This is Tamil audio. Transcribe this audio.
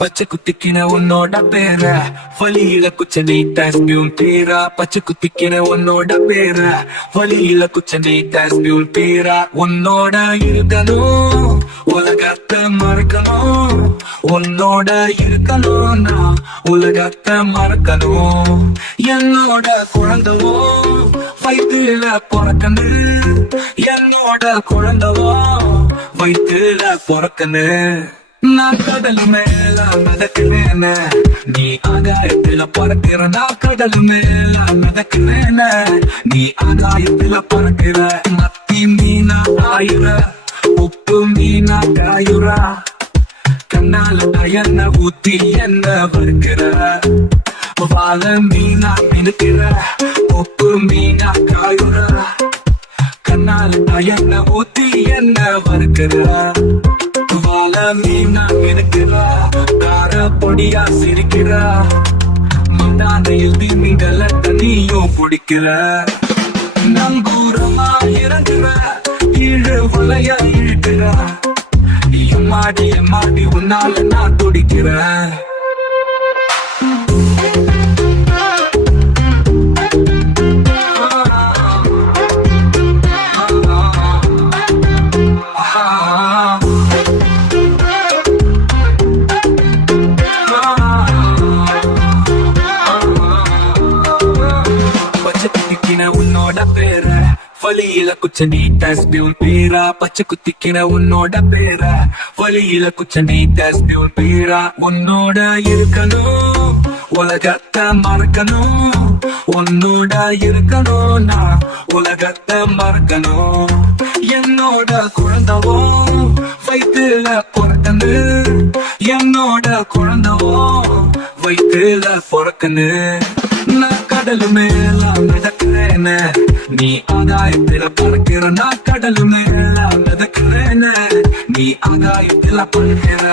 பச்சை குத்திக்கின உன்னோட பேர வழியில குச்ச நீட்டாஸ்பியூல் பேரா பச்சை குத்திக்கின உன்னோட பேர வழியில குச்ச நீட்டாஸ்பியூல் பேரா உன்னோட இருக்கணும் உலகத்தை மறக்கணும் உன்னோட இருக்கணும்னா உலகத்தை மறக்கணும் என்னோட குழந்தவோ வயிற்றுல பிறக்கணும் என்னோட குழந்தவோ வயிற்றுல பிறக்கணும் நான் கடல் மேல மிதக்கிறேன நீ ஆகாயத்துல பறக்கிற நான் கடல் மேல மிதக்கிறேன நீ ஆகாயத்துல பறக்கிற மத்தி மீனா ஆயுற உப்பு மீனா காயுறா கண்ணால என்ன ஊத்தி என்ன வறுக்கிற வாழ மீனா மினுக்கிற உப்பு மீனா காயுற கண்ணால என்ன ஊத்தி என்ன வறுக்கிற வாழ மீனா இருக்கிறா கார பொடியா சிரிக்கிறா மண்டானையில் மீன்களை தண்ணியும் பிடிக்கிற நங்கூரமா இறங்குற கீழே வளையா இழுக்கிற எம்மாடி எம்மாடி உன்னால நான் துடிக்கிறேன் உன்னோட பேர வழியில குச்ச நீட்டாஸ்பியூல் பேரா பச்சை குத்திக்கின உன்னோட பேர வழியில குச்ச நீட்டாஸ்பியூல் பேரா உன்னோட இருக்கணும் உலகத்தை மறக்கணும் உன்னோட இருக்கணும்னா உலகத்தை மறக்கணும் என்னோட குழந்தவோ வயிற்றுல பிறக்கணும் என்னோட குழந்தவோ வயிற்றுல பிறக்கணும் நான் கடல் மேல மிதக்கிறேன நீ ஆகாயத்துல பறக்கிற நான் கடல் மேல மிதக்கிறேன நீ ஆகாயத்துல பறக்கிற